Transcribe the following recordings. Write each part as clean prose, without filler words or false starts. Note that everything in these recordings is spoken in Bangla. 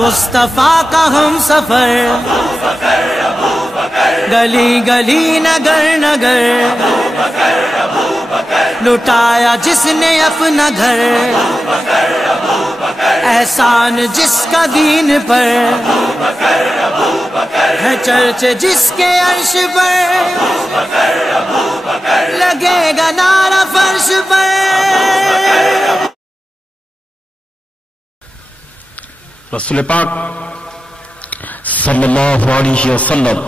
मुस्तफा का हम सफर, गली गली नगर नगर लुटाया जिसने अपना घर, एहसान जिसका दीन पर है चर्चे जिसके अर्श पर, लगेगा नारा फर्श पर। रसूल पाक সাল্লাল্লাহু আলাইহি ওয়াসাল্লাম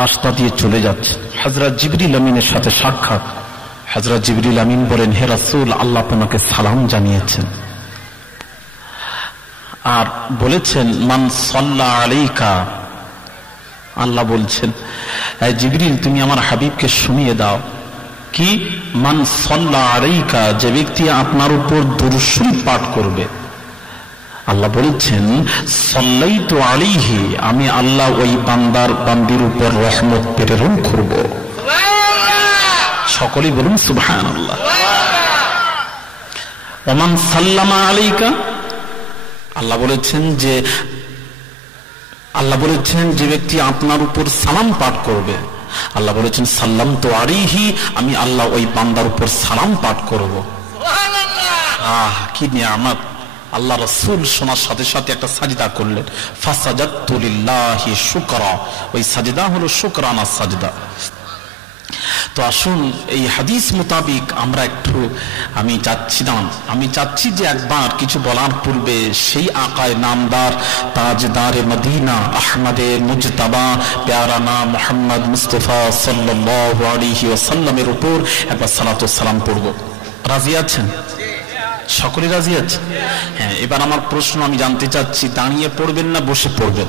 রাস্তা দিয়ে চলে যাচ্ছে, হযরত জিবরিল আমিনের সাথে সাক্ষাৎ। হযরত জিবরিল আমিন বলেন, হে রাসূল, আল্লাহ আপনাকে সালাম জানিয়েছেন আর বলেছেন মান সাল্লা আলাইকা। আল্লাহ বলছেন, হে জিবরিল, তুমি আমার হাবিবকে শুনিয়ে দাও কি মান সাল্লা আলাইকা, যে ব্যক্তি আপনার উপর দুরূদ শরীফ পাঠ করবে। আল্লাহ বলছেন, সাল্লাইতু আলাইহি, আমি আল্লাহ ওই বান্দির উপর রহমত প্রেরণ করব। সকলেই বলুন সুবহানাল্লাহ। ওমান সাল্লামা আলাইকা, আল্লাহ বলেছেন যে ব্যক্তি আপনার উপর সালাম পাঠ করবে, আল্লাহ বলেছেন সাল্লামতু আলাইহি, আমি আল্লাহ ওই বান্দার উপর সালাম পাঠ করব। কি নিয়ামত! আল্লাহ রাসূল শোনার সাথে সাথে একটা সাজদা করলেন, ফাসাজাদতু লিল্লাহি শুকরা, ওই সাজদা হলো শুকরানা সাজদা। তো আসুন এই হাদিস মোতাবিক আমরা আমি চাচ্ছি যে একবার কিছু বলার পূর্বে সেই আকায়ে নামদার তাজদারে মদিনা আহমদে মুজতাবা প্যারানা মুহাম্মদ মুস্তাফা সাল্লাল্লাহু আলাইহি ওয়াসাল্লামের উপর একবার সালাতু সালাম পড়ব। রাজি আছেন? সকলে রাজি আছে? হ্যাঁ, এবার আমার প্রশ্ন আমি জানতে চাচ্ছি, দাঁড়িয়ে পড়বেন না বসে পড়বেন?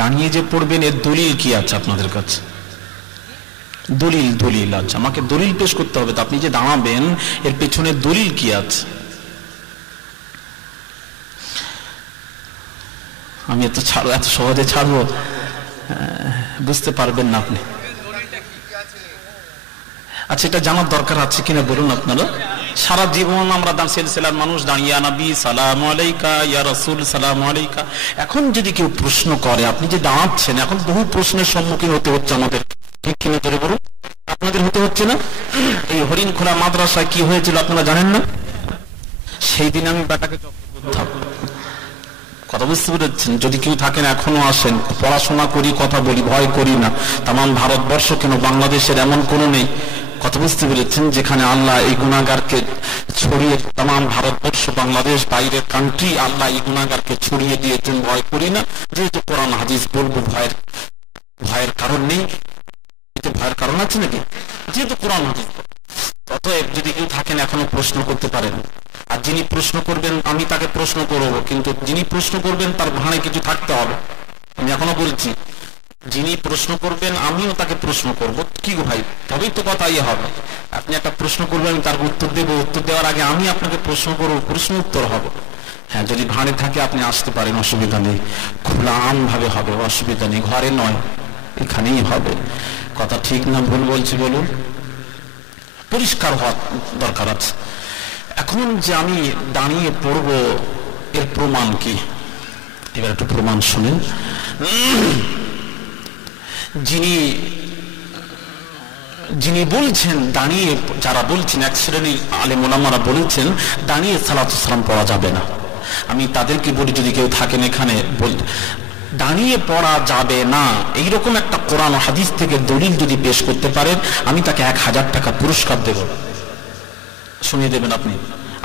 দাঁড়িয়ে যে পড়বেন এর দলিল কি আছে আপনাদের কাছে? দলিল আছে, আমাকে দলিল পেশ করতে হবে। তো আপনি যে দাঁড়াবেন এর পেছনে দলিল কি আছে? আমি এত সহজে ছাড়বো বুঝতে পারবেন না আপনি। আচ্ছা, এটা জানার দরকার আছে কিনা বলুন আপনারা। সারা জীবন আমরা সিলসিলার মানুষ দাঁড়িয়ে নবী সালাম আলাইকা, ইয়া রাসূল সালাম আলাইকা। এখন যদি কেউ প্রশ্ন করে, আপনি যে দাঁড়াচ্ছেন, এখন বহু প্রশ্নের সম্মুখীন হতে হচ্ছে আমাদের, ঠিক কিনা ধরে বলুন? আপনাদের হতে হচ্ছে না? এই হরিণখোলা মাদ্রাসায় কি হয়েছিল আপনারা জানেন না? সেই দিন আমি বেটাকে কথা বুঝতে পেরেছেন? যদি কেউ থাকেন এখনো আসেন, পড়াশোনা করি, কথা বলি, ভয় করি না। তামাম ভারতবর্ষ কেন বাংলাদেশের এমন কোনো নেই, কথা বুঝতে পেরেছেন, যেখানে আল্লাহ এই গুনাহগারকে ছড়িয়ে, তামাম ভারতবর্ষ, বাংলাদেশ, বাইরের কান্ট্রি, আল্লাহ এই গুনাহগারকে ছড়িয়ে দিয়েছেন। ভয় করি না, যেহেতু কোরআন হাদিস বলবো, ভয়ের কারণ নেই। ভয়ের কারণ আছে নাকি? যেহেতু কোরআন হাদিস। অতএব যদি কেউ থাকেন এখনো প্রশ্ন করতে পারেন। আর যিনি প্রশ্ন করবেন আমি তাকে প্রশ্ন করব, কিন্তু যিনি প্রশ্ন করবেন তার ভাড়ে কিছু থাকতে হবে। আমি এখনো বলছি, যিনি প্রশ্ন করবেন আমিও তাকে প্রশ্ন করব। কি গো ভাই, তবেই তো কথা ইয়ে হবে। আপনি একটা প্রশ্ন করবেন, আমি তার উত্তর দেবো, উত্তর দেওয়ার আগে আমি আপনাকে প্রশ্ন করবো, প্রশ্ন উত্তর হবে। হ্যাঁ, যদি ভাড়ে থাকে আপনি আসতে পারেন, অসুবিধা নেই। খোলা আম ভাবে হবে, অসুবিধা নেই। ঘরে নয়, এখানেই হবে। কথা ঠিক না ভুল বলছি বলুন? পরিষ্কার হওয়া দরকার আছে। এখন যে আমি দাঁড়িয়ে পড়ব এর প্রমাণ কি? এবার একটু প্রমাণ শুনেন। যিনি বলছেন দাঁড়িয়ে, যারা বলছেন, এক শ্রেণীর আলেম ওলামারা বলেছেন দাঁড়িয়ে সালাতু সালাম পড়া যাবে না। আমি তাদেরকে বলি, যদি কেউ থাকেন এখানে, দাঁড়িয়ে পড়া যাবে না এইরকম একটা কোরআন ও হাদিস থেকে দলিল যদি পেশ করতে পারেন, আমি তাকে 1000 টাকা পুরস্কার দেব। শুনিয়ে দেবেন আপনি,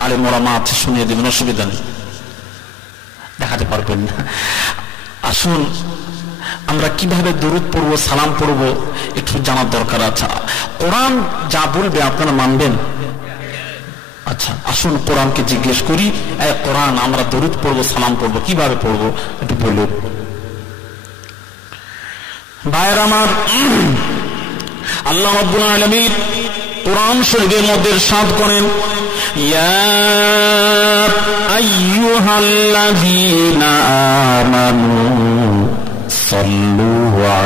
আলেম ওলামা আছে, শুনিয়ে দেবেন, অসুবিধা নেই। দেখাতে পারবেন না। আসুন আমরা কিভাবে দরুদ পড়বো, সালাম পড়বো একটু জানার দরকার আছে। কোরআন যা বলবে আপনারা মানবেন? আচ্ছা, আসুন কোরআনকে জিজ্ঞেস করি, কোরআন আমরা দরুদ পড়বো, সালাম পড়বো, কিভাবে পড়বো একটু বলুন। ভাইয়ের আমার, আল্লাহ রাব্বুল আলামিন কোরআন শরীফের মধ্যে ইরশাদ করেন, ইয়া আইয়ুহাল্লাযীনা আমানু সাল্লু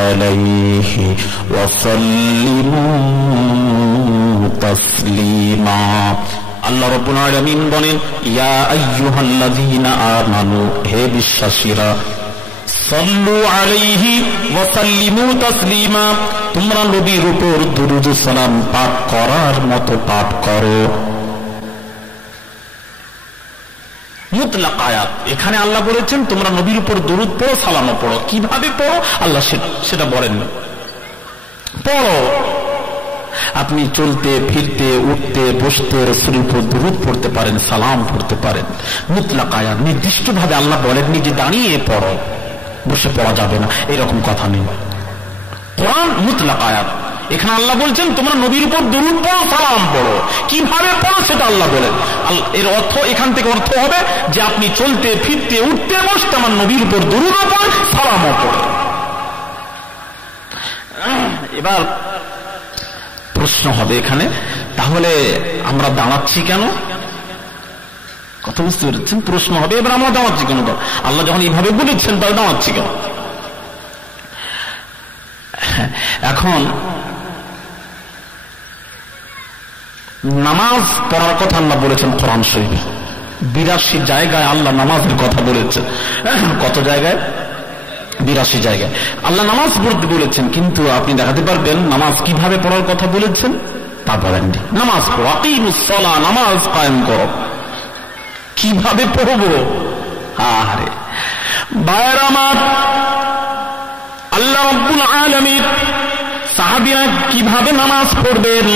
আলাইহি ওয়া সাল্লিমু তাসলিমা। আল্লাহ রাব্বুল আলামিন বলেন, ইয়া আইয়ুহাল্লাযীনা আমানু, হে বিশ্বাসীরা, সাল্লু আলাইহি ওয়া সাল্লিমু তাসলিমা, তোমরা নবীর উপর দুরূদ ও সালাম পাঠ করার মতো পাঠ করো। মুতলাক আয়াত, এখানে আল্লাহ বলেছেন তোমরা নবীর উপর দুরূদ পড়ো, সালামও পড়ো। কিভাবে পড়ো আল্লাহ সেটা বলেন না, পড়ো। আপনি চলতে ফিরতে উঠতে বসতে রাসূলের উপর দুরূদ পড়তে পারেন, সালাম পড়তে পারেন। মুতলাক আয়াত, নির্দিষ্ট ভাবে আল্লাহ বলেননি যে দাঁড়িয়ে পড়ো, বসে পড়া যাবে না, এরকম কথা নেই। কোরআন মুতলাক আয়াত, এখানে আল্লাহ বলছেন তোমরা নবীর উপর দুরূদ পড়ো, সালাম পড়ো। কিভাবে পড়ো সেটা আল্লাহ বলেন। এর অর্থ, এখান থেকে অর্থ হবে যে আপনি চলতে ফিরতে উঠতে বসতে আমার নবীর উপর দুরূদ পড়েন, সালামও পড়েন। এবার প্রশ্ন হবে এখানে, তাহলে আমরা দাঁড়াচ্ছি কেন? কথা বুঝতে পেরেছেন? প্রশ্ন হবে এবার আমরা দাঁড়াচ্ছি কেন? আল্লাহ যখন এইভাবে বলেছেন তাহলে দাঁড়াচ্ছি কেন? এখন নামাজ পড়ার কথা আল্লাহ বলেছেন কোরআন শরীফে 82 জায়গায় আল্লাহ নামাজের কথা বলেছেন। কত জায়গায়? 82 জায়গায় আল্লাহ নামাজ পড়তে বলেছেন, কিন্তু আপনি দেখাতে পারবেন নামাজ কিভাবে পড়ার কথা বলেছেন? তা বলেননি। নামাজ পড়ো, আকিমুস সালাহ, নামাজ কায়েম করো। কিভাবে পড়বো? আরে ভাইরা আমার, আল্লাহ রাব্বুল আলামিন সাহাবীরা কিভাবে নামাজ পড়বেন,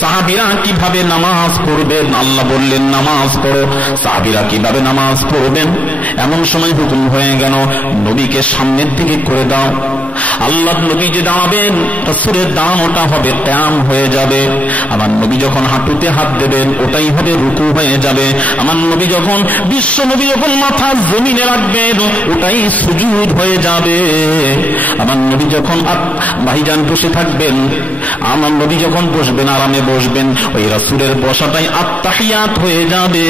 সাহাবীরা কিভাবে নামাজ পড়বেন আল্লাহ বললেন নামাজ পড়ো। সাহাবীরা কিভাবে নামাজ পড়বেন? এমন সময় হুকুম হয়ে গেল নবীকে সামনের দিকে করে দাও। আল্লাহ নবী যে দাঁড়াবেন রাসূলের দাঁড়ানোটা হবে কিয়াম হয়ে যাবে। আমার নবী যখন হাঁটুতে হাত দেবেন ওটাই হবে রুকু হয়ে যাবে। আমার নবী যখন বিশ্ব নবী যখন মাথা জমিনে রাখবেন ওটাই সুজুদ হয়ে যাবে। আমার নবী যখন ভাইজান বসে থাকবেন, আমার নবী যখন বসবেন আরামে বসবেন, ওই রাসূলের বসাটাই আত্তাহিয়াত হয়ে যাবে।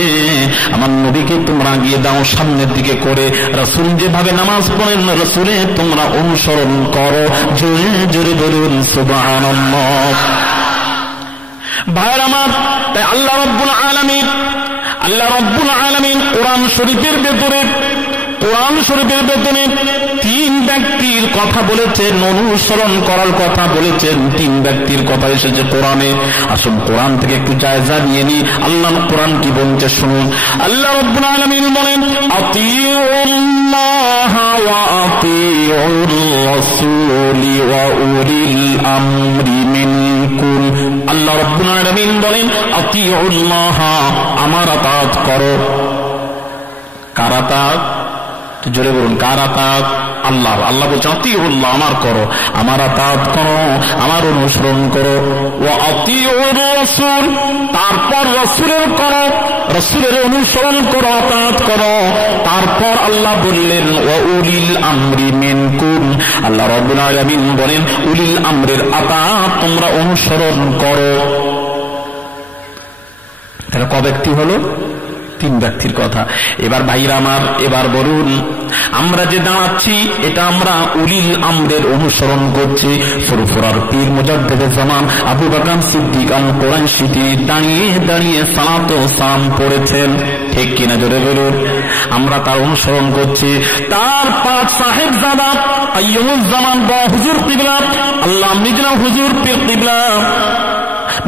আমার নবীকে তোমরা গিয়ে দাও সামনের দিকে করে, রাসূল যেভাবে নামাজ পড়েন রাসূলের তোমরা অনুসরণ করো। জোরে জোরে বলুন সুবহানাল্লাহ। ভাইরা আমার, তাই আল্লাহ রাব্বুল আলামিন কোরআন শরীফের ভেতরে তিন ব্যক্তির কথা বলেছেন, অনুসরণ করার কথা বলেছেন। তিন ব্যক্তির কথা এসেছে কোরআনে। আসুন কোরআন থেকে একটু জায়গা নিয়ে নি, আল্লাহ কোরআন কি বলছে শুনুন। আল্লাহ রাব্বুল আলামিন বলেন, আতিউল্লাহ ওয়া আতিউর রাসূলি ওয়া উলিল আমরি মিনকুম। আল্লাহ রাব্বুল আলামিন বলেন আতিউল্লাহ, আমার আতাত করো। কার আতাত? জোরে বলুন, কার আতাত? আল্লাহ। আল্লাহ বলছেন আতিউল্লাহ, আমার করো, আমার আতাত করো, আমার অনুসরণ করো। ওয়া আতিউর রাসূল, তারপর রাসূলের করো, রাসূলের অনুসরণ করো, আতাত করো। তারপর আল্লাহ বললেন ওয়া উলিল আমরি মিনকুম। আল্লাহ রাব্বুল আলামিন বলেন উলিল আমরের আতাত তোমরা অনুসরণ করো। তাহলে ক ব্যক্তি হলো? তিন ব্যক্তির কথা। এবার ভাইরা আমার, এবার বলুন আমরা যে দাঁড়াচ্ছি এটা আমরা উলিল আমরের অনুসরণ করছি। ফুরফুরার পীর মুজাদ্দিদে জামান আবু বকর সিদ্দিক আল কুরাইশি দাঁড়িয়ে দাঁড়িয়ে সালাত ও সালাম পড়েছেন, ঠিক কিনা? জোরে বলুন। আমরা তার অনুসরণ করছি। তার পাঁচ সাহেবজাদা আইয়ুমুজ্জামান বা হুজুর কিবলা, আল্লাহ নিজনা হুজুর পীর কিবলা,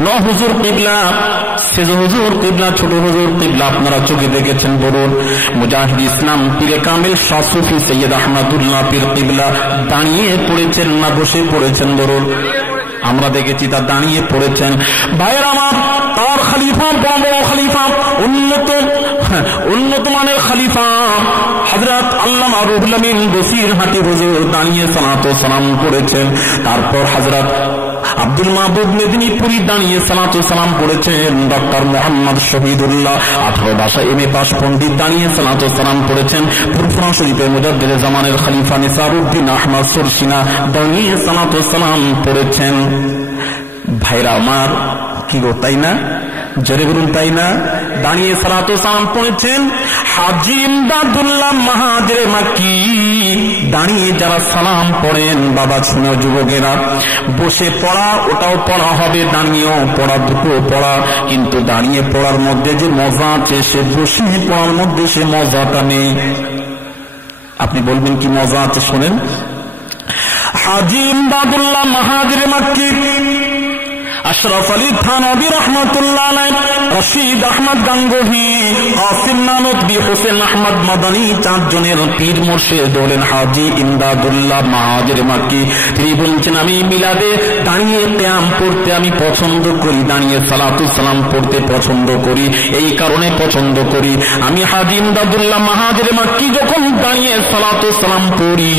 ন হুজুর কিবলা, সেজ হুজুর কিবলা, ছোট হুজুর কিবলা আপনারা চোখে দেখেছেন। বলুন মুজাহিদ ইসলাম পীরে কামিল শাহ সুফি সৈয়দ আহমদুল্লাহ পীর কিবলা দাঁড়িয়ে পড়েছেন না বসে পড়েছেন? বলুন, আমরা দেখেছি তা দাঁড়িয়ে পড়েছেন। ভাইয়ের আমার, তার খলিফা, বড় খলিফা, উন্নত মানের খলিফা হযরত আল্লামা রুহুল আমিন বসিরহাটি হুজুর দাঁড়িয়ে সালাত ও সালাম করেছেন। তারপর হযরত আব্দুল মাহবুব মেদিনীপুরি দাঁড়িয়ে সালাত ও সালাম পড়েছেন। ডক্টর মোহাম্মদ শহীদুল্লাহ 18 ভাষা এমএ পাস পণ্ডিত দাঁড়িয়ে সালাত ও সালাম পড়েছেন। ফুরফুরা শরীফের মুজাদ্দিদে জামানের খলিফা নিসারউদ্দিন আহমদ সুরসিনা দাঁড়িয়ে সালাত ও সালাম পড়েছেন। ভাইরা আমার, কি গো তাই না? জোরে বলুন তাই না? দাঁড়িয়ে সালাত ও সালাম পড়েছেন। হাজী ইমদাদুল্লাহ মাহাজিরে মাক্কি দাঁড়িয়ে যারা সালাম পড়েন, বাবা শোনো যুবকেরা, বসে পড়া ওটাও পড়া হবে, দাঁড়িয়েও পড়া, দুটো পড়া, কিন্তু দাঁড়িয়ে পড়ার মধ্যে যে মজা আছে সে বসে পড়ার মধ্যে সে মজাটা নেই। আপনি বলবেন কি মজা আছে, শোনেন। হাজী ইমদাদুল্লাহ মাহাজির মাক্কি, আশরাফ আলী থানভী রহমাতুল্লাহ আলাইহি, রশিদ আহমদ গাঙ্গুহি, কাসিম নানতবী, হোসেন আহমদ মাদানী, চারজনের পীর মুর্শিদ হলেন হাজী ইমদাদুল্লাহ মাহাজির মাক্কি। তিনি বলছেন আমি মিলাদে দাঁড়িয়ে কিয়াম পড়তে আমি পছন্দ করি, দাঁড়িয়ে সালাতুস সালাম পড়তে পছন্দ করি। এই কারণে পছন্দ করি, আমি হাজী ইমদাদুল্লাহ মাহাজির মাক্কি যখন দাঁড়িয়ে সালাতুস সালাম পড়ি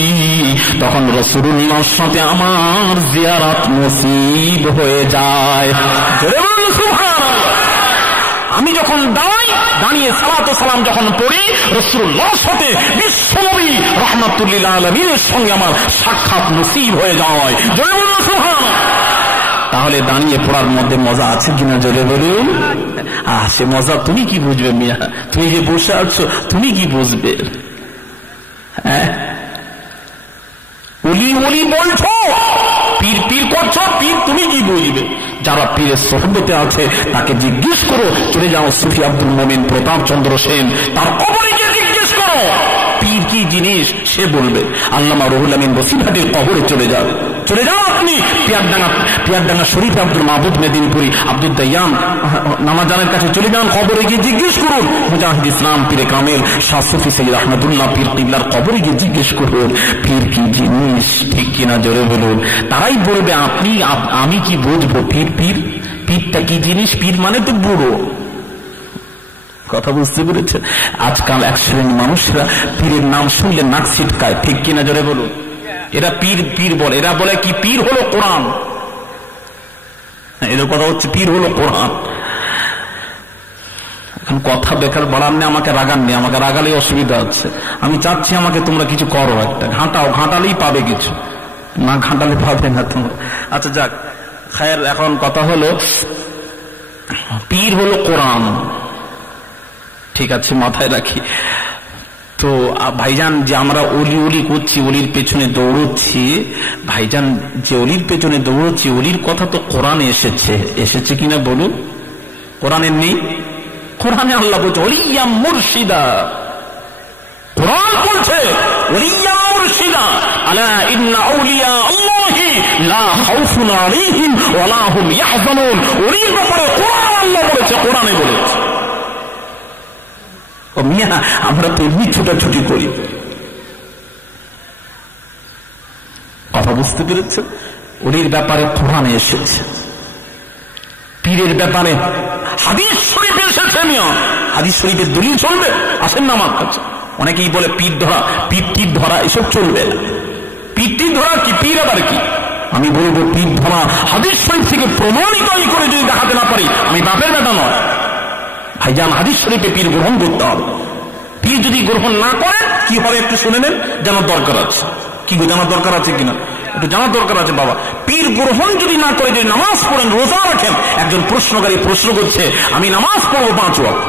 তখন রাসূলুল্লাহর সাথে আমার জিয়ারত নসিব হয়ে যায়। আমি যখন দাঁড়িয়ে সালাত ও সালাম যখন পড়ি, রাসূলুল্লাহর সাথে বিশ্বনবী রাহমাতুল্লিল আলামিনের সঙ্গে আমার সাক্ষাৎ নসিব হয়ে যায়। তাহলে দাঁড়িয়ে পড়ার মধ্যে মজা আছে কিনা জোরে বলুন। সে মজা তুমি কি বুঝবে মিয়া, তুমি যে বসে আছো তুমি কি বুঝবে? হ্যাঁ, ওলি ওলি বলছো, পীর পীর করছো, পীর তুমি কি বুঝবে? যারা পীরের সোহবতে আছে তাকে জিজ্ঞেস করো, চলে যাও সুফি আব্দুল মোমিন প্রতাপ চন্দ্র সেন, তার কবরে গিয়ে জিজ্ঞেস করো পীর কি জিনিস, সে বলবে। আল্লামা রুহুল আমিন বসিরহাটের কবরে চলে যাও, চলে যাও আপনি পিয়ারডাঙ্গা শরীফ আব্দুল মাহবুব মেদিনীপুরি আব্দুল দাইয়ান নামাজানের কাছে চলে যান, কবরে গিয়ে জিজ্ঞেস করুন। মুজাহিদ ইসলাম পীরে কামেল শাহ সুফি সৈয়দ আহমদুল্লাহ পীর কিবলার কবরে গিয়ে জিজ্ঞেস করুন পীর কি জিনিস, ঠিক কিনা জোরে বলুন। তারাই বলবে আপনি আমি কি বুঝবো পীর, পীর পীরটা কি জিনিস? পীর মানে তো বুড়ো। কথা বুঝতে পেরেছে? আজকাল এক শ্রেণী মানুষরা পীরের নাম শুনলে নাক ছিটকায়, ঠিক কিনা জোরে বলুন। এরা পীর পীর বলে, এরা বলে কি পীর হলো কোরআন। এদের কথা হচ্ছে পীর হলো কোরআন। এখন কথা বেকার বাড়ান নেই, আমাকে রাগান নেই, আমাকে রাগালে অসুবিধা আছে। আমি চাচ্ছি আমাকে তোমরা কিছু করো, একটা ঘাঁটাও, ঘাঁটালেই পাবে কিছু, না ঘাঁটালে পাবে না তোমরা। আচ্ছা যাক, খায়ের। এখন কথা হলো পীর হলো কোরআন, ঠিক আছে, মাথায় রাখি। তো ভাইজান যে আমরা অলি অলি করছি, অলির পেছনে দৌড়চ্ছি, ভাইজান যে অলির পেছনে দৌড়চ্ছি অলির কথা তো কোরআনে এসেছে, এসেছে কিনা বলুন? কোরআনে নেই? কোরআনে আল্লাহ বলছে ওলিয়া মুর্শিদা, কোরআন বলছে ওলিয়া মুর্শিদা, আলা ইন্না আউলিয়া আল্লাহি লা খাউফুন আলাইহিম ওয়া লা হুম ইয়াহজানুন। ওলির ব্যাপারে কোরআন আল্লাহ বলেছে, কোরআনে বলেছে। ও মিয়া, আমরা তো এমনি ছোটাছুটি করি। কথা বুঝতে পেরেছেন? ওলির ব্যাপারে কোরআনে এসেছে, পীরের ব্যাপারে হাদিস শরীফে এসেছে। মিয়া, হাদিস শরীফের দলিল চলবে? আসেন না আমার কাছে। অনেকেই বলে পীর ধরা, পীর টির ধরা এসব চলবে না। পীর টির ধরা কি, পীর আবার কি? আমি বলবো পীর ধরা হাদিস শরীফ থেকে প্রমাণিত করে যদি দেখাতে না পারি আমি বাপের বেটা নয়। ভাইজান, হাদিস শরীফে পীর গ্রহণ করতে হবে। পীর যদি গ্রহণ না করেন কি হবে একটু শুনে নেন, জানার দরকার আছে। কি জানার দরকার আছে কিনা একটু জানার দরকার আছে বাবা। পীর গ্রহণ যদি না করে, যদি নামাজ পড়েন, রোজা রাখেন, একজন প্রশ্নকারী প্রশ্ন করছে আমি নামাজ পড়বো 5 ওয়াক্ত,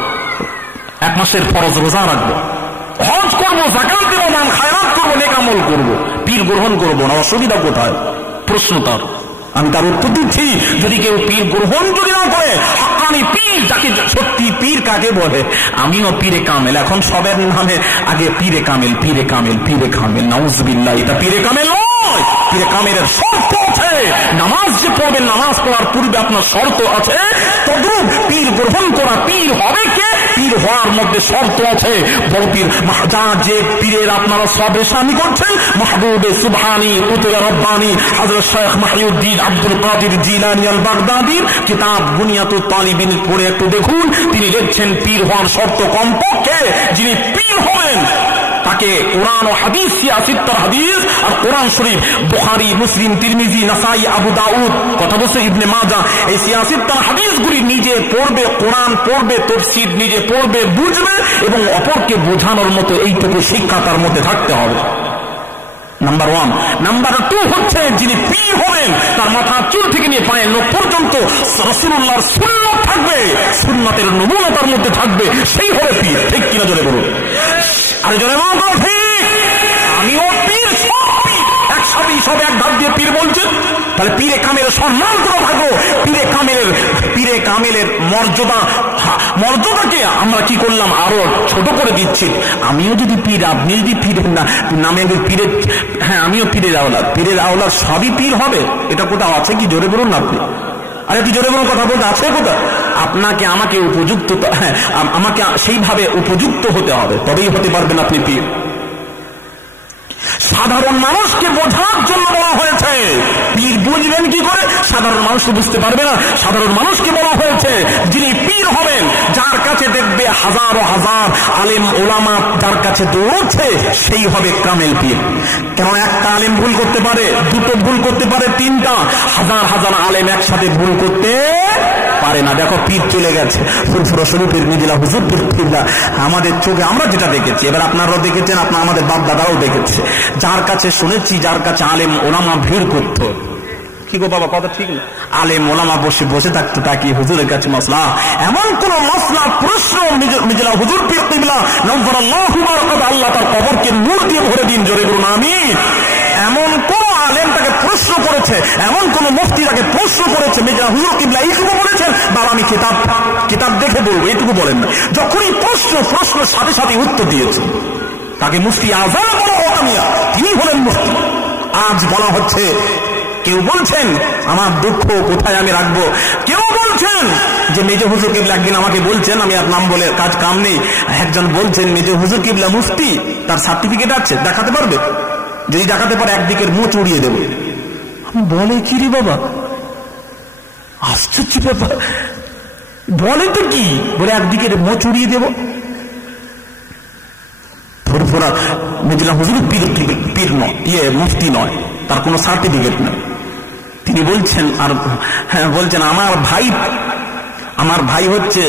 1 মাসের ফরজ রোজা রাখবো, হজ করবো, যাকাত দেব, দান খায়রাত করবো, নেক আমল করবো, পীর গ্রহণ করবো না, অসুবিধা কোথায়? প্রশ্ন তার। আমি তার উত্তর দিচ্ছি, যদি কেউ পীর গ্রহণ যদি না করে, হাক্কানি পীর, যাকে সত্যি পীর কাকে বলে? আমিও পীরে কামেল, এখন সবের নামে আগে পীরে কামেল, পীরে কামেল, পীরে কামেল, নাউজুবিল্লাহ। এটা পীরে কামেল নয়। পীরে কামেলের শর্ত আছে, নামাজ যে পড়বেন, নামাজ পড়ার পূর্বে আপনার শর্ত আছে। তদ্রুপ পীর গ্রহণ করা, পীর হবে কে? পীর হওয়ার মধ্যে শর্ত আছে। বড় পীর যা যে পীরের আপনারা সব রেশানি করছেন, মাহবুবে সুবহানি, কুতুবে রব্বানি, হযরত শেখ মাহিউদ্দিন আব্দুল কাদির জিলানী আল বাগদাদির কিতাব বুনিয়াতুত তালিবিন পড়ে একটু দেখুন। তিনি লিখছেন পীর হওয়ার শর্ত কমপক্ষে যিনি পীর হবেন তাকে কোরআন ও হাদিস, সিয়াসিত্তার হাদিস আর কোরআন শরীফ, বুখারী, মুসলিম, তিরমিজি, নাসাই, আবু দাউদ, কথা বলছে ইবনে মাজাহ, এই সিয়াসিত্তার হাদিসগুলি নিজে পড়বে, কোরআন পড়বে, তাফসীর নিজে পড়বে, বুঝবে এবং অপরকে বোঝানোর মতো এইটুকু শিক্ষা তার মধ্যে থাকতে হবে। নাম্বার 1। নাম্বার 2 হচ্ছে যিনি পীর হবেন তার মাথার চুল থেকে নিয়ে পায়ের নখ পর্যন্ত রাসূলুল্লাহর সুন্নাত থাকবে, সুন্নাতের নমুনা তার মধ্যে থাকবে, সেই হবে পীর। ঠিক কিনা জোরে বলুন? আরে জোরে বলুন। ঠিক, আমিও পীর হাদিস হবে এক ধাপ দিয়ে পীর বলছেন। তাহলে পীরে কামেলের সম্মান করে থাকো, পীরে কামেলের মর্যাদাকে আমরা কি করলাম আরো ছোট করে দিচ্ছি। আমিও যদি পীর, আপনি যদি পীরের নামে পীরের, হ্যাঁ আমিও পীরের আওলাদ সবই পীর হবে, এটা কোথাও আছে কি? জোরে বলুন না আপনি, আরে একটু জোরে বলুন, কথা বলতে আছে কোথাও? আপনাকে আমাকে উপযুক্ত, হ্যাঁ আমাকে সেইভাবে উপযুক্ত হতে হবে, তবেই হতে পারবেন আপনি পীর। সাধারণ মানুষকে বোঝার জন্য বলা হয়েছে, পীর বুঝবেন কি করে? সাধারণ মানুষ তো বুঝতে পারবে না। সাধারণ মানুষকে বলা হয়েছে যিনি পীর হবেন, যার কাছে দেখবে হাজারো হাজার আলেম ওলামা যার কাছে দৌড়ছে, সেই হবে কামেল পীর। কেন একটা আলেম ভুল করতে পারে, দুটো ভুল করতে পারে, তিনটা, হাজার হাজার আলেম একসাথে ভুল করতে পারে না। দেখো পীর চলে গেছে, ফুরফুরা শরীফের মিদিলা হুজুর পীররা আমাদের চোখে আমরা যেটা দেখেছি, এবার আপনারাও দেখেছেন, আমাদের বাপ দাদাও দেখেছে, যার কাছে শুনেছি, যার কাছে আলেম ওলামা ভিড় করত। কি গো বাবা, কথা ঠিক না? আলেম ওলামা বসে থাকতো তাকিয়ে হুজুরের কাছে মাসলা, এমন কোন মাসলা প্রশ্ন মিদিলা হুজুর পীর কিবলা নওয়ারাল্লাহু বারাকাত, আল্লাহ তার কবরকে নূর দিয়ে ভরে দিন, জোরে বলুন আমিন। এমন কোন আলেম তাকে প্রশ্ন করেছে, এমন কোন মুফতি তাকে প্রশ্ন করেছে, মিদিলা হুজুর কিবলা এইটুকু বলেছেন, বাবা আমি কিতাব দেখে বলবো, এইটুকু বলেন না। যখনই প্রশ্নের সাথে সাথে উত্তর দিয়েছে, তাকে মুফতি আযম বলা হতো মিয়া, তিনি হলেন মুফতি। আজ বলা হচ্ছে, কেউ বলছেন আমার দুঃখ কোথায় আমি রাখবো, কেউ বলছেন যে মেজো হুজুর কিবলা একদিন আমাকে বলছেন, আমি আর নাম বলে কাজ কাম নেই, একজন বলছেন মেজো হুজুর কিবলা মুফতি, তার সার্টিফিকেট আছে, দেখাতে পারবে? যদি দেখাতে পারে একদিকের মুখ উড়িয়ে দেবো। আমি বলে কি রে বাবা, আশ্চর্য ব্যাপার, বলে তো কি, বলে একদিকের মুখ উড়িয়ে দেবো। ফুরফুরা মিদিলা হুজুর পীর নয়, মুফতি নয়, তার কোনো সার্টিফিকেট নেই। তিনি বলছেন, আর হ্যাঁ বলছেন আমার ভাই হচ্ছে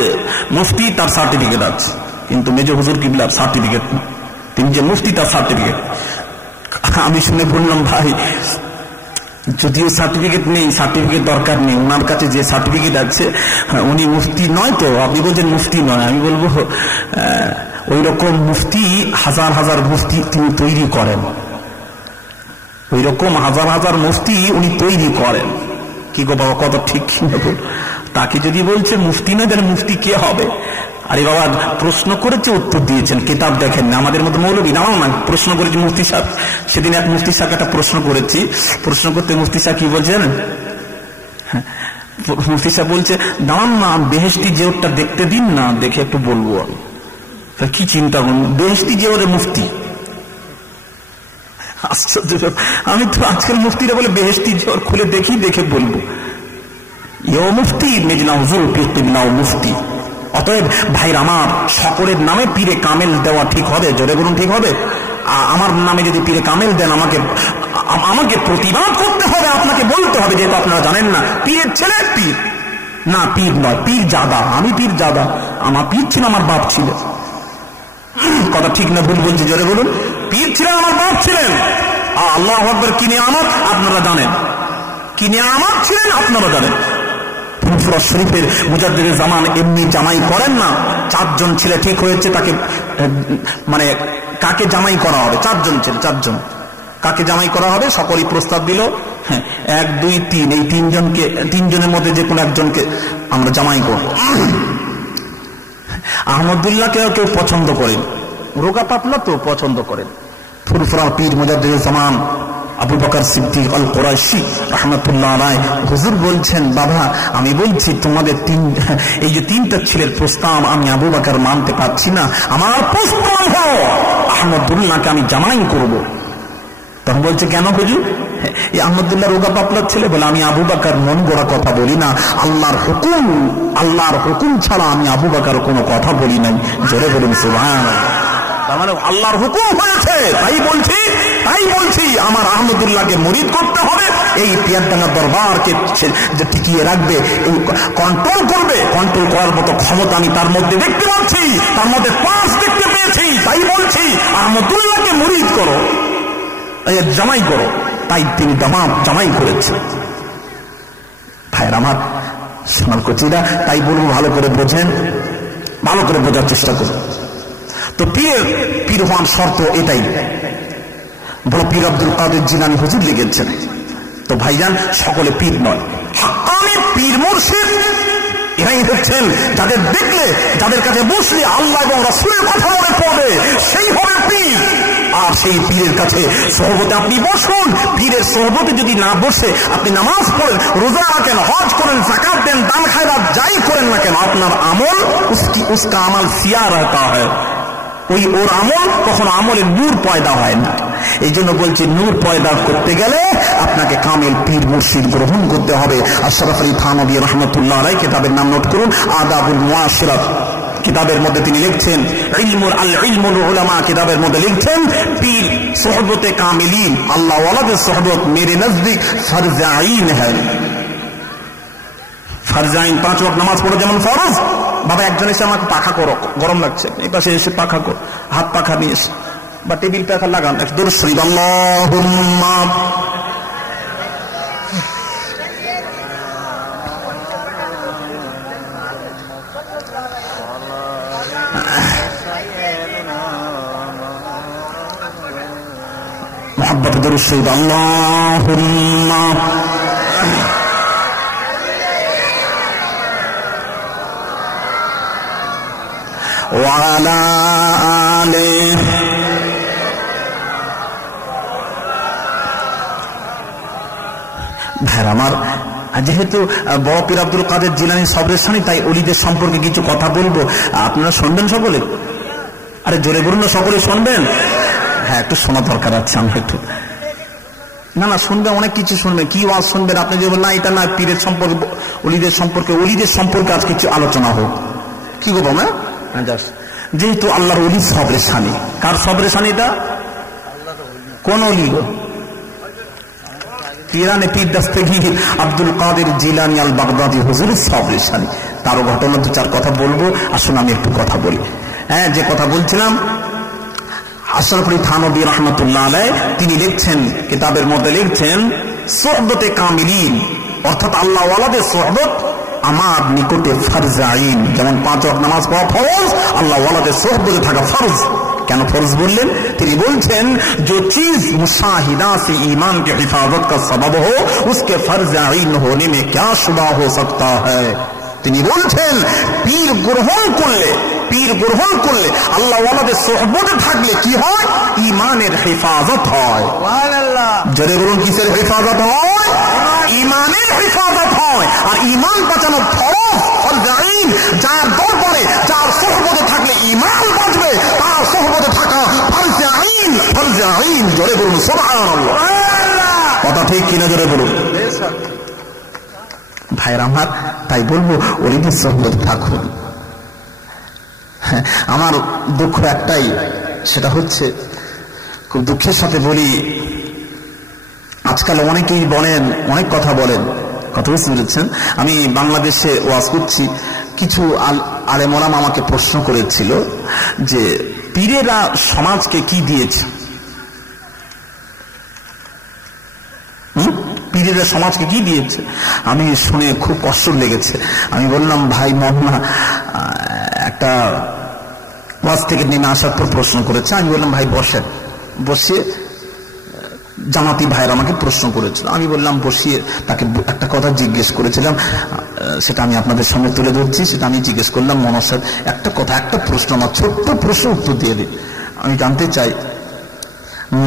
মুফতি, তার সার্টিফিকেট আছে, কিন্তু মেজো হুজুর কিবলার সার্টিফিকেট নেই, তিনি যে মুফতি তার সার্টিফিকেট। আমি শুনে বললাম, ভাই যদিও সার্টিফিকেট নেই, সার্টিফিকেট দরকার নেই, ওনার কাছে যে সার্টিফিকেট আছে উনি মুফতি নয় তো? আপনি বলছেন মুফতি নয়, আমি বলবো ওই রকম মুফতি হাজার হাজার মুফতি তিনি তৈরি করেন, ওই রকম হাজার হাজার মুফতি উনি তৈরি করেন। কি গো বাবা, কত ঠিক কিনা বল? তাকে যদি বলছে মুফতি নয়, তাহলে মুফতি কে হবে? আরে বাবা, প্রশ্ন করেছে, উত্তর দিয়েছেন, কিতাব দেখেন না। আমাদের মতো মৌলবী নাও না, প্রশ্ন করেছি মুফতি সাহেব। সেদিন এক মুফতি সাহেব একটা প্রশ্ন করেছি, প্রশ্ন করতে মুফতি সাহেব কি বলছে জানেন? মুফতি সাহেব বলছে, দাঁড়ান না, বেহেশতি জেওরটা দেখতে দিন না, দেখে একটু বলবো। কি চিন্তা করুন, বেহেশতি জেওরে মুফতি, আশ্চর্য। আমি তো আজকাল মুফতিরা বলে বেহেশতি জেওর খুলে দেখি, দেখে বলবো। ইও মুফতি মিদিলা হুজুর পীর কিবলা মুফতি। অতএব ভাইর আমার, সকলের নামে পীরে কামেল দেওয়া ঠিক হবে? জোরে বলুন, ঠিক হবে? আমার নামে যদি পীরে কামেল দেন, আমাকে প্রতিবাদ করতে হবে, আপনাকে বলতে হবে, যেহেতু আপনারা জানেন না পীরের ছেলে পীর না, পীর নয়, পীর জাদা। আমি পীর জাদা, আমার পীর ছিল আমার বাপ ছিল। কথা ঠিক না ভুল বলছি? জোরে বলুন। পীর ছিলেন আমার বাপ ছিলেন। আল্লাহু আকবার, কি নিয়ামত আপনারা জানেন, কি নিয়ামত ছিলেন আপনারা জানেন। ফুরফুরা শরীফের মুজাদ্দিদে জামান এমনি জামাই করেন না, 4 জন ছেলে ঠিক হয়েছে, তাকে মানে কাকে জামাই করা হবে? 4 জন ছেলে, 4 জন কাকে জামাই করা হবে? সকলেই প্রস্তাব দিল, হ্যাঁ 1 2 3, এই 3 জনকে, 3 জনের মধ্যে যে কোনো একজনকে আমরা জামাই করব। আহমদুল্লাহকে কেউ পছন্দ করেন, রোগা পাতলা তো পছন্দ করেন। ফুরফুরা পীর মুজাদ্দিদে জামান আবু বকর সিদ্দিক আল কুরাইশি রাহমাতুল্লাহ আলাইহি হুজুর বলছেন, বাবা আমি বলছি তোমাদের এই যে 3টা ছেলের প্রস্তাব আমি আবু বকর মানতে পারছি না, আমার প্রস্তাব হলো আহমদুল্লাহকে আমি জামাই করব। তখন বলছে, কেন হুজুর? এই আহমদুল্লাহ রোগা পাতলার ছেলে বলে, আমি আবু বকর মন গড়া কথা বলি না, আল্লাহর হুকুম ছাড়া আমি আবু বকর কোনো কথা বলি নাই। জোরে বলুন সুবহানাল্লাহ। তার মানে আল্লাহর হুকুম হয়েছে, তাই বলছি আমার আহমদুল্লাহকে মুরিদ করতে হবে। এই পিয়ারডাঙ্গা দরবারকে যে টিকিয়ে রাখবে, এই কন্ট্রোল করবে, কন্ট্রোল করার মতো ক্ষমতা আমি তার মধ্যে দেখতে পাচ্ছি, তার মধ্যে পাঁচ দেখতে পেয়েছি। তাই বলছি আহমদুল্লাহকে মুরিদ করো, জামাই করো। তাই তিনি জামাই করেছে। ভাইয়ের আমার, সোনার কচিরা, তাই বলবো ভালো করে বোঝেন, ভালো করে বোঝার চেষ্টা করুন। তো পীর হওয়ার শর্ত এটাই, বড় পীর আব্দুল কাদের জিলানী হুজুর লিখেছেন। তো ভাইজান, সকলে পীর নয়, হাক্কানি পীর মুর্শিদ এরাই হচ্ছেন যাদের দেখলে, যাদের কাছে বসলে আল্লাহ এবং রাসূলের কথা মনে পড়বে, সেই হবে পীর। আর সেই পীরের কাছে সোহবতে আপনি বসুন। পীরের সোহবতে যদি না বসে আপনি নামাজ পড়েন, রোজা রাখেন, হজ করেন, যাকাত দেন, দান খায়রাত যাই করেন না কেন, আপনার আমল উসকা আমল সিয়া रहता है, ওর আমল কখনো আমলের নূর পয়দা হয় না। এই জন্য বলছি, নূর পয়দা করতে গেলে আপনাকে কামেল পীর মুর্শিদ গ্রহণ করতে হবে। আশরাফ আলী থানভী রহমতুল্লাহ আলাইহি কিতাবের নাম নোট করুন, আদাবুল মুআশিরাত কিতাবের মধ্যে তিনি লিখছেন, ইলমুল উলামা কিতাবের মধ্যে লিখছেন, পীর সোহবতে কামিলিন আল্লাহ ওয়ালাদের সোহবত মেরে নজদিক ফরজ আইন है। ফরজ আইন 5 ওয়াক্ত নামাজ পড়ো যেমন ফরজ। বাবা একজন এসে আমাকে পাখা করো, গরম লাগছে, এই পাশে এসে পাখা করো, হাত পাখা নিয়ে এসে বা টেবিল পাখা লাগান, দরুদ শরীফ আল্লাহুম্মা মোহাব্বত দরুদ শরীফ আল্লাহুম্মা ওয়ালা আলে ভাইরা আমার, যেহেতু বড় পীর আব্দুল কাদের জিলানী সবরেশানি, তাই ওলিদের সম্পর্কে কিছু কথা বলবো। আপনারা শুনবেন সকলে? আরে জোরে বলুন না, সকলে শুনবেন? হ্যাঁ, একটু শোনা দরকার আছে। আমি একটু না শুনবেন, অনেক কিছু শুনবেন। কি ওয়াজ শুনবেন আপনি? যে না এটা না, পীরের সম্পর্কে, ওলিদের সম্পর্কে আজ কিছু আলোচনা হোক। কি গো বাবা? যেহেতু আল্লাহর ওলি সবরেশানি। কার সবরেশানি? এটা কোন ওলি গো? পিরানে পীর দস্তগীর আব্দুল কাদের জিলানী আল বাগদাদি হুজুরের সবরেশানি। তারও ঘটনা 2-4 কথা বলবো। আসুন আমি একটু কথা বলি। হ্যাঁ, যে কথা বলছিলাম, আশরাফ আলী থানভী রহমতুল্লাহ আলাইহি তিনি লিখছেন, কিতাবের মধ্যে লিখছেন, সোহবতে কামিলিন অর্থাৎ আল্লাহ ওয়ালাদের সোহবত আমার নিকটে ফরজ আইন। যেমন 5 ওয়াক্ত নামাজ পড়া ফরজ, আল্লাহ ওয়ালাদের সোহবতে থাকা ফরজ। কেন ফরজ বললেন? তিনি বলছেন, जो चीज मुशाहिदा से ईमान की हिफाजत का सबब हो, उसके फर्ज आइन होने में क्या शुबा हो सकता है। তিনি বলছেন, পীর গ্রহণ করলে আল্লাহ ওয়ালাদের সোহবতে থাকলে কি হয়? ঈমানের হেফাজত হয়। সুবহানাল্লাহ। জোরে বলুন, কিসের হেফাজত হয়? ঈমানের হেফাজত হয়। আর ঈমান বাঁচানো ফরজ আইন। যার দরবারে, যার সোহবতে থাকলে ঈমান বাঁচবে, তার সোহবতে থাকা ফরজ আইন। জোরে বলুন সুবহানাল্লাহ। কথা ঠিক কিনা? জোরে বলুন। ভাইরা আমার, তাই বলবো ওলিদের সোহবতে থাকুন। আমার দুঃখ একটাই, সেটা হচ্ছে, খুব দুঃখের সাথে বলি, আজকাল অনেকেই বলেন, অনেক কথা বলেন, কথা বুঝতে পেরেছেন? আমি বাংলাদেশে ওয়াজ করছি, কিছু আলেম ওলামা আমাকে প্রশ্ন করেছিল যে পীরেরা সমাজকে কি দিয়েছে, পীরেরা সমাজকে কি দিয়েছে। আমি শুনে খুব কষ্ট লেগেছে। আমি বললাম, ভাই মহম্মা একটা ওয়াজ থেকে নেমে আসার পর প্রশ্ন করেছে। আমি বললাম, ভাই বসেন। বসিয়ে জামাতি ভাইয়ের আমাকে প্রশ্ন করেছিল। আমি বললাম, বসিয়ে তাকে একটা কথা জিজ্ঞেস করেছিলাম, সেটা আমি আপনাদের সামনে তুলে ধরছি। সেটা আমি জিজ্ঞেস করলাম, মনসাদ একটা কথা, একটা প্রশ্ন, আমার ছোট্ট প্রশ্ন উত্তর দিয়ে দিন। আমি জানতে চাই,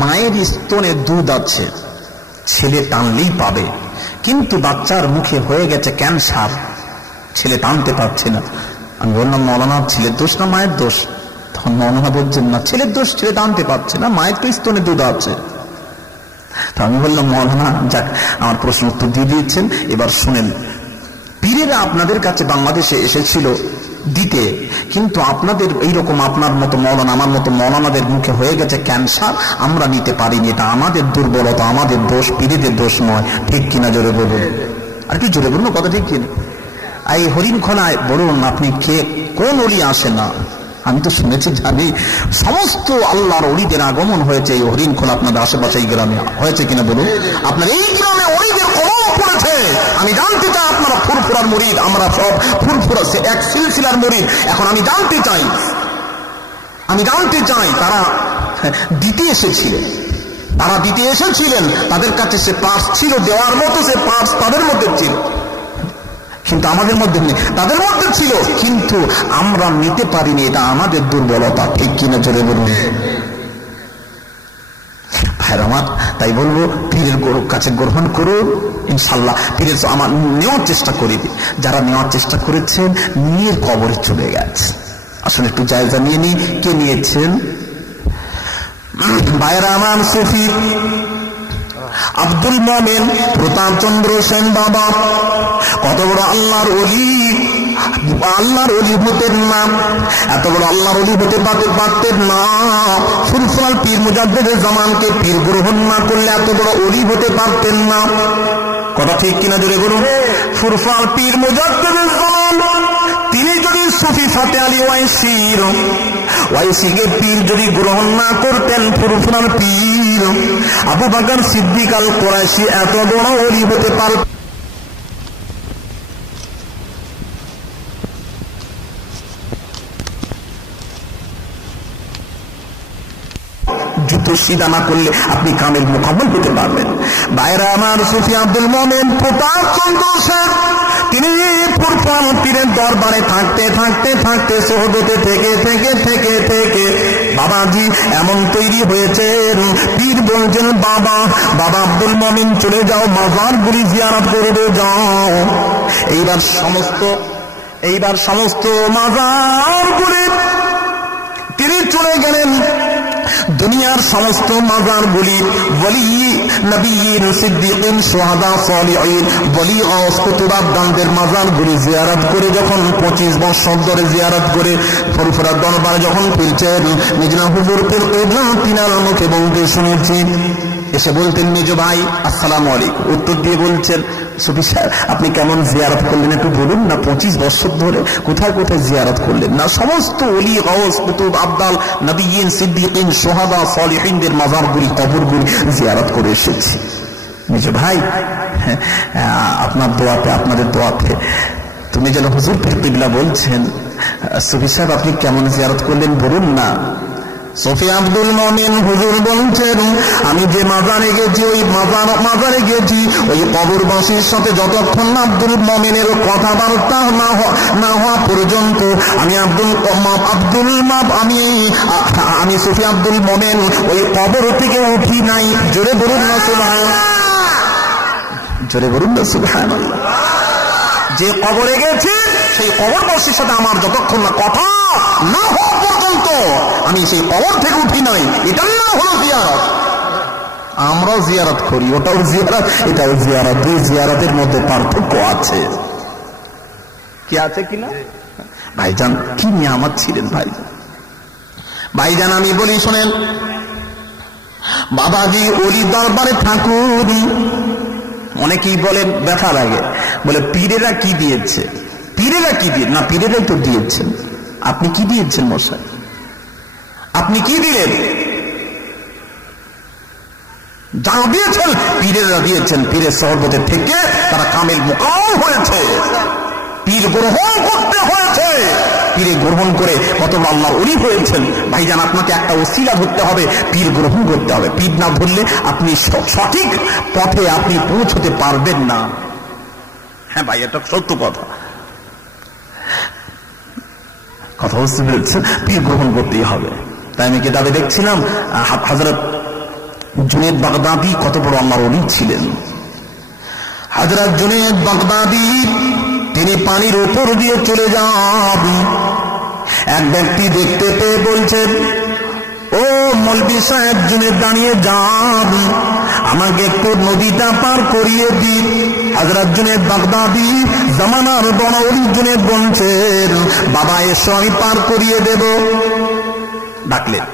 মায়ের স্তনে দুধ আছে, ছেলে টানলেই পাবে, কিন্তু বাচ্চার মুখে হয়ে গেছে ক্যান্সার, ছেলে টানতে পারছে না। আমি বললাম, মৌলানা ছেলের দোষ না মায়ের দোষ? তখন মৌলানা বলছেন, না ছেলের দোষ, ছেলে টানতে পারছে না, মায়ের তো স্তনে দুধ আছে। তা আমি বললাম, মৌলানা যাক, আমার প্রশ্ন উত্তর দিয়ে দিয়েছেন, এবার শুনেন। পীরেরা আপনাদের কাছে বাংলাদেশে এসেছিল দিতে, কিন্তু আপনাদের এইরকম আপনার মতো মৌলানা, আমার মতো মৌলানাদের মুখে হয়ে গেছে ক্যান্সার, আমরা নিতে পারিনি। এটা আমাদের দুর্বলতা, আমাদের দোষ, পীরেদের দোষ নয়। ঠিক কিনা? জোরে বলুন। আর কি জোরে বলুন, কথা ঠিক কিনা? এই হরিণখোলায় বলুন, আপনি কে, কোন ওলি আসে না? আমি তো শুনেছি, জানি সমস্ত আল্লাহর ওলিদের আগমন হয়েছে এই হরিণখোলা আপনাদের আশেপাশে এই গ্রামে। হয়েছে কিনা বলুন? আপনার এই গ্রামে ওলিদের কলম পড়েছে। আমি জানতে চাই, আপনারা ফুরফুরার মুরিদ, আমরা সব ফুরফুরা এক সিলসিলার মুরিদ। এখন আমি জানতে চাই তারা দিতে এসেছিলেন, তারা দিতে এসেছিলেন, তাদের কাছে সে পার্স ছিল, দেওয়ার মতো সে পার্স তাদের মধ্যে ছিল, কিন্তু আমাদের মধ্যে নেই। তাদের মধ্যে ছিল কিন্তু আমরা নিতে পারিনি, এটা আমাদের দুর্বলতা। ঠিক কিনা জোরে বলুন ভাইরা আমার। তাই বলবো পীরের কাছে গ্রহণ করুন, ইনশাল্লাহ পীরের আমার নেওয়ার চেষ্টা করি। যারা নেওয়ার চেষ্টা করেছেন নিয়ে কবরে চলে গেছে। আসলে একটু জায়গা নিয়ে নিই, কে নিয়েছেন? ভাইরা আমার, সুফি আব্দুল মোমেন প্রতাপচন্দ্র সেন বাবা কত বড় আল্লাহর ওলি, আল্লাহর ওলি হতেন না, এত বড় আল্লাহর ওলি হতে পারতেন না। ফুরফুরাল পীর মুজাদ্দেদে জামানকে পীর গ্রহণ না করলে এত বড় ওলি হতে পারতেন না। কথা ঠিক কিনা জোরে বলুন? ফুরফুরাল পীর মুজাদ্দেদে জামান তিনি যদি সুফি ফাতে আলী ওয়াইসিকে পীর যদি গ্রহণ না করতেন, ফুরফুরাল পীর আবু বকর সিদ্দিক আল কুরাইশি এত বড় ওলি হতে পারতেন। জুতো সিধা না করলে আপনি কামেল মুকাম্মল হতে পারবেন। বাইরা আমার, সুফি আব্দুল মোমেন প্রতাপচন্দ্র সেন তিনি ফুরফুরাল পীরের দরবারে থাকতে থাকতে থাকতে সোহবতে থেকে থেকে থেকে থেকে বাবাজি এমন তৈরি হয়েছেন, পীর বলছেন বাবা বাবা আব্দুল মোমেন চলে যাও, মাজারগুলি জিয়ারত করবে যাও। এইবার সমস্ত মাজারগুলি তিনি চলে গেলেন। দুনিয়ার সমস্ত মাজারগুলি ওলি নবিয়্যিন সিদ্দিকিন শুহাদা সালিহিন ওলি গাউস কুতুব আবদালদের মাজারগুলি জিয়ারত করে যখন 25 বছর ধরে জিয়ারত করে ফুরফুরার দরবারে যখন ফিরছেন, নিজনা হুজুর পীর কিবলা তিনার মুখে বলতে শুনেছি। এসে বলতেন, মেজ ভাই আসসালামু আলাইকুম। উত্তর দিয়ে বলছেন, সুফি সাহেব আপনি কেমন জিয়ারত করলেন একটু বলুন না, 25 বছর ধরে কোথায় কোথায় জিয়ারত করলেন? না, সমস্ত ওলি গাউস কুতুব আবদাল নবিয়্যিন সিদ্দিকিন শুহাদা সালিহিনদের মাজারগুলি কবরগুলি জিয়ারত করে এসেছি। মেজ ভাই আপনার দোয়াতে, আপনাদের দোয়াতে তুমি যেন হুজুর পীর কিবলা বলছেন, সুফি সাহেব আপনি কেমন জিয়ারত করলেন বলুন না। সুফি আব্দুল মোমেন হুজুর বলছেন, আমি যে মাজারে গেছি ওই মাজারে গেছি ওই কবরবাসীর সাথে যতক্ষণ না আব্দুল মোমেনের কথাবার্তা না হওয়া পর্যন্ত আমি আমি সুফি আব্দুল মোমেন ওই কবর থেকে উঠি নাই। জোরে বলুন না সুবহানাল্লাহ, জোরে বলুন না সুবহানাল্লাহ। যে কবরে গেছি সেই কবরবাসীর সাথে আমার যতক্ষণ না কথা না হওয়া পর্যন্ত আমি সেই কবর থেকে উঠি নাই। এটাই না হলো জিয়ারত। আমরাও জিয়ারত করি, ওটাও জিয়ারত এটাও জিয়ারত, দুই জিয়ারতের মধ্যে পার্থক্য আছে। কি আছে কিনা ভাইজান? কি নিয়ামত ছিলেন ভাইজান। আমি বলি শোনেন, বাবাজি ওলি দরবারে ঠাকুর অনেকেই বলেন, ব্যথা লাগে, বলে পীরেরা কি দিয়েছে, পীরেরা কি দিয়ে না, পীরেরাই তো দিয়েছেন। আপনি কি দিয়েছেন মশাই? আপনি কি দিলেন? যারা দিয়েছেন পীরেরা দিয়েছেন। পীরের সহবতে থেকে তারা কামেল মুকাম হয়েছে, পীর গ্রহণ করতে হয়েছে, পীরে গ্রহণ করে কত আল্লাহর ওলি হয়েছেন। ভাইজান আপনাকে একটা ওসিলা ধরতে হবে, পীর গ্রহণ করতে হবে। পীর না ধরলে আপনি সঠিক পথে আপনি পৌঁছতে পারবেন না। হ্যাঁ ভাই, এটা সত্য কথা বুঝতে পেরেছেন। পীর গ্রহণ করতেই হবে। তাই আমি কিতাবে দেখছিলাম হযরত জুনেদ বাগদাদি কত বড় আল্লাহর ওলি ছিলেন। হযরত জুনেদ বাগদাদি তিনি পানির উপর দিয়ে চলে যান। এক ব্যক্তি দেখতে পেয়ে বলছেন, ও মৌলভী সাহেব, জুনেদ দাঁড়িয়ে যান, আমাকে একটু নদীটা পার করিয়ে দিন। হযরত জুনেদ বাগদাদি জামানার বড় ওলি জুনেদ বলছেন, বাবা এসো আমি পার করিয়ে দেব। ডাকলেন।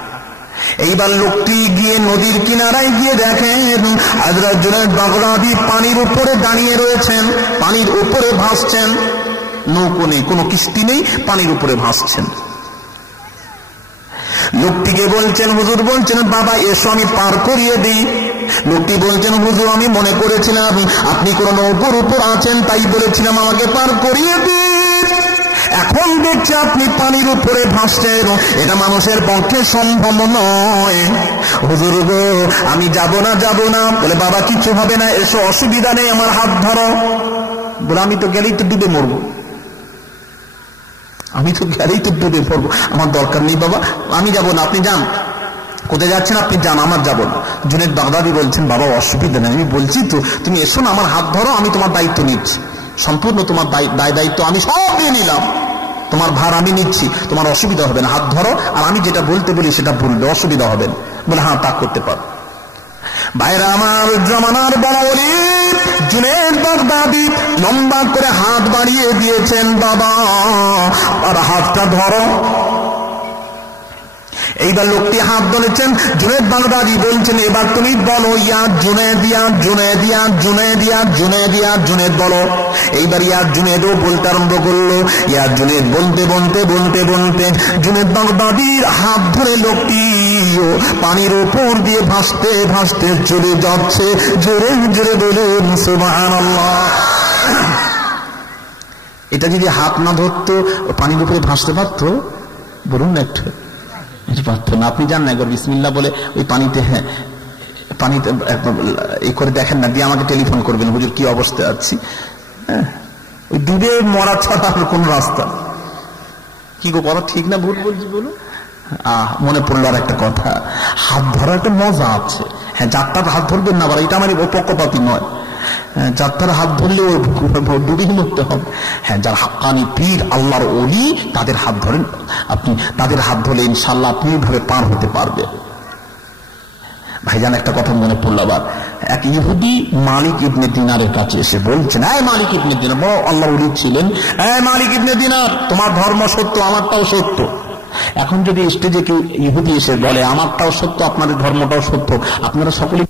এইবার লোকটি গিয়ে নদীর কিনারায় গিয়ে দেখেন হযরত জুনেদ বাগদাদি পানির উপরে দাঁড়িয়ে রয়েছেন, পানির উপরে ভাসছেন। নৌকো নেই, কোনো কিস্তি নেই, পানির উপরে ভাসছেন। লোকটিকে বলছেন, হুজুর বলছেন, বাবা এসো আমি পার করিয়ে দিই। লোকটি বলছেন, হুজুর আমি মনে করেছিলাম আপনি কোন নৌকোর উপর আছেন, তাই বলেছিলাম আমাকে পার করিয়ে দিন। এখন দেখছি আপনি পানির উপরে ভাসছেন, এটা মানুষের পক্ষে সম্ভব নয়। হুজুর গো আমি যাব না। বলে বাবা কিছু হবে না, এসো, অসুবিধা নেই, আমার হাত ধরো। বলে আমি তো গেলেই তো ডুবে মরবো, আমার দরকার নেই বাবা, আমি যাব না, আপনি যান। কোথায় যাচ্ছেন? আপনি যান, আমার যাব না। জুনেদ বাগদাদি বলছেন বাবা অসুবিধা নেই, আমি বলছি তো, তুমি এসো না, আমার হাত ধরো, আমি তোমার দায়িত্ব নিচ্ছি, সম্পূর্ণ তোমার দায়িত্ব আমি সব নিয়ে নিলাম, তোমার ভার আমি নিচ্ছি, তোমার অসুবিধা হবে না, হাত ধরো, আর আমি যেটা বলতে বলি সেটা বলবে, অসুবিধা হবে না। বলে হ্যাঁ তা করতে পারো। ভাইরা আমার, জামানার বড় ওলি জুনেদ বাগদাদি লম্বা করে হাত বাড়িয়ে দিয়েছেন, বাবা আর হাতটা ধরো। এইবার লোকটি হাত ধরেছেন, জুনেদ বাগদাদি বলছেন এবার তুমি বলো ইয়া জুনেদিয়া জুনেদিয়া জুনেদিয়া জুনেদিয়া জুনেদ বলো। এইবার ইয়া জুনেদও বলতে আরম্ভ করলো, ইয়া জুনেদ বলতে বলতে বলতে বলতে জুনেদ বাগদাদির হাত ধরে লোকটি পানির উপর দিয়ে ভাসতে ভাসতে চলে যাচ্ছে। জোরে জোরে বলুন সুবহানাল্লাহ। এটা যদি হাত না ধরতো পানির উপরে ভাসতে পারতো? বলুন না একটু, পারতো না। আপনি জান না, একবার বিসমিল্লাহ বলে ওই পানিতে এই করে দেখেন না, দিয়ে আমাকে টেলিফোন করবেন, হুজুর কি অবস্থায় আছি। ওই ডুবে মরা ছাড়া আর কোন রাস্তা? কি গো করা ঠিক না ভুল বলছি বলো? মনে পড়লো আর একটা কথা, হাত ধরার একটা মজা আছে। হ্যাঁ, যাত্রার হাত ধরবেন না, আবার এটা আমার পক্ষপাতী নয়, যাত্রার হাত ধরলে ডুবেই মরতে হবে। হ্যাঁ, যার হাক্কানি পীর আল্লাহর ওলি তাদের হাত ধরেন আপনি, তাদের হাত ধরলে ইনশাআল্লাহ আপনি এইভাবে পার হতে পারবে। ভাইজান একটা কথা মনে পড়ল আবার, এক ইহুদি মালিক ইবনে দিনারের কাছে এসে বলছেন, এই মালিক ইবনে দিনার, বড় আল্লাহর ওলি ছিলেন, এই মালিক ইবনে দিনার তোমার ধর্ম সত্য, আমারটাও সত্য। এখন যদি স্টেজে কেউ ইহুদি এসে বলে আমারটাও সত্য আপনাদের ধর্মটাও সত্য, আপনারা সকলে